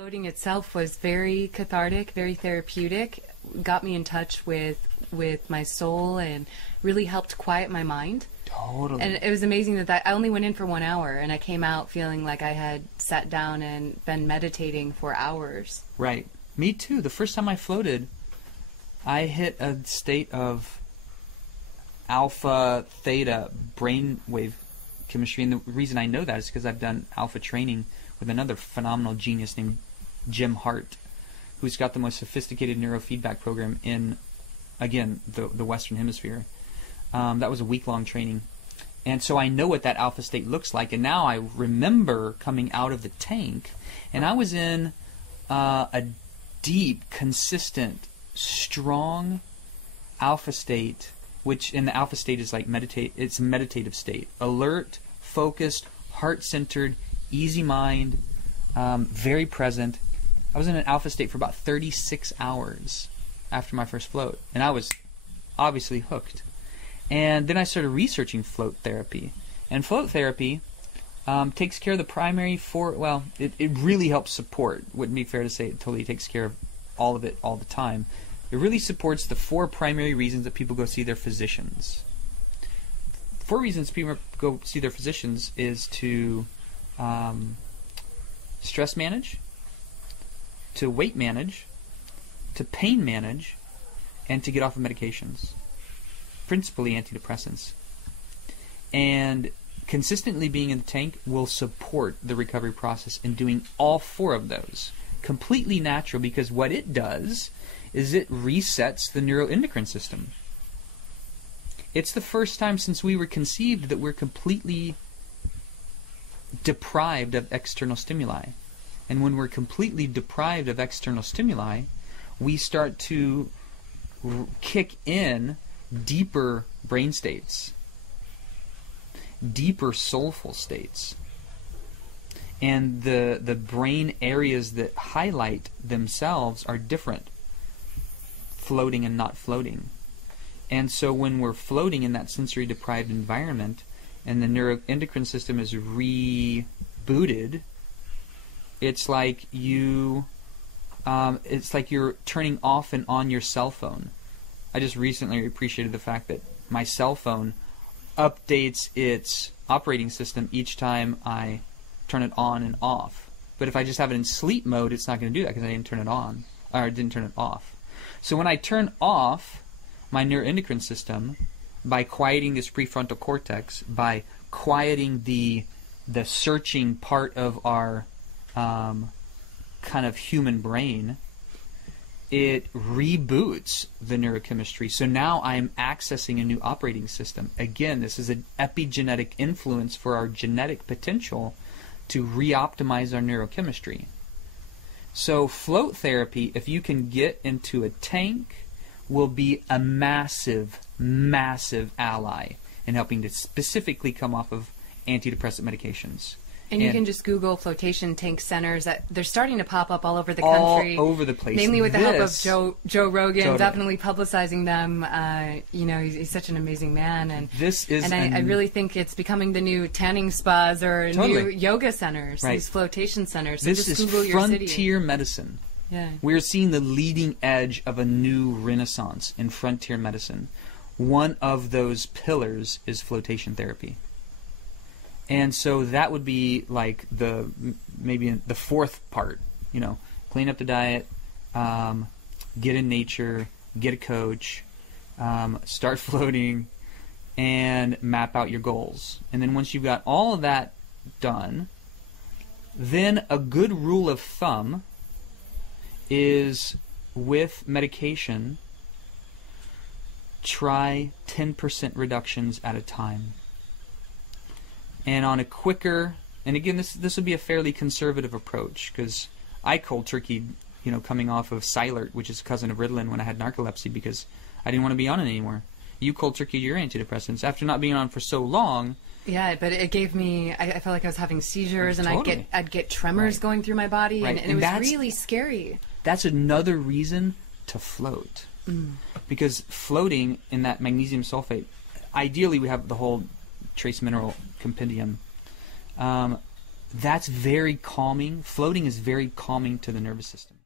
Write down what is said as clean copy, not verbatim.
Floating itself was very cathartic, very therapeutic, got me in touch with my soul and really helped quiet my mind. Totally. And it was amazing that I only went in for 1 hour, and I came out feeling like I had sat down and been meditating for hours. Right. Me too. The first time I floated, I hit a state of alpha, theta, brainwave chemistry. And the reason I know that is because I've done alpha training with another phenomenal genius named Jim Hart, who's got the most sophisticated neurofeedback program in, again, the Western Hemisphere. That was a week-long training. And so I know what that alpha state looks like. And now I remember coming out of the tank, and I was in a deep, consistent, strong alpha state, which in the alpha state is like it's a meditative state. Alert, focused, heart-centered, easy mind, very present. I was in an alpha state for about 36 hours after my first float, and I was obviously hooked. And then I started researching float therapy. And float therapy takes care of the primary it really helps support. Wouldn't be fair to say it totally takes care of all of it all the time. It really supports the 4 primary reasons that people go see their physicians. 4 reasons people go see their physicians is to stress manage, to weight manage, to pain manage, and to get off of medications. Principally antidepressants. And consistently being in the tank will support the recovery process in doing all 4 of those. Completely natural, because what it does is it resets the neuroendocrine system. It's the first time since we were conceived that we're completely deprived of external stimuli. And when we're completely deprived of external stimuli, we start to kick in deeper brain states, deeper soulful states. And the brain areas that highlight themselves are different, floating and not floating. And so when we're floating in that sensory deprived environment and the neuroendocrine system is rebooted, it's like you're turning off and on your cell phone. I just recently appreciated the fact that my cell phone updates its operating system each time I turn it on and off. But if I just have it in sleep mode, it's not going to do that because I didn't turn it on, or I didn't turn it off. So when I turn off my neuroendocrine system by quieting this prefrontal cortex, by quieting the searching part of our kind of human brain, it reboots the neurochemistry. So now I'm accessing a new operating system. Again, this is an epigenetic influence for our genetic potential to reoptimize our neurochemistry. So float therapy, if you can get into a tank, will be a massive, massive ally in helping to specifically come off of antidepressant medications. And you can just Google flotation tank centers. They're starting to pop up all over the country. All over the place. Mainly with the help of Joe Rogan, Totally. definitely publicizing them. He's such an amazing man. And I really think it's becoming the new tanning spas or Totally. new yoga centers, Right. these flotation centers. So This just is Google your city. frontier medicine. Yeah. We're seeing the leading edge of a new renaissance in frontier medicine. One of those pillars is flotation therapy. And so that would be like maybe the 4th part, clean up the diet, get in nature, get a coach, start floating, and map out your goals. And then once you've got all of that done, then a good rule of thumb is with medication, try 10% reductions at a time. And on a quicker, and again, this would be a fairly conservative approach, because I cold turkeyed, coming off of Cylert, which is a cousin of Ritalin, when I had narcolepsy, because I didn't want to be on it anymore. You cold turkeyed your antidepressants after not being on for so long. Yeah, but it gave me, I felt like I was having seizures, and Totally. I'd get tremors Right. going through my body, Right. and it was really scary. That's another reason to float. Because floating in that magnesium sulfate, ideally we have the whole trace mineral compendium. that's very calming. Floating is very calming to the nervous system.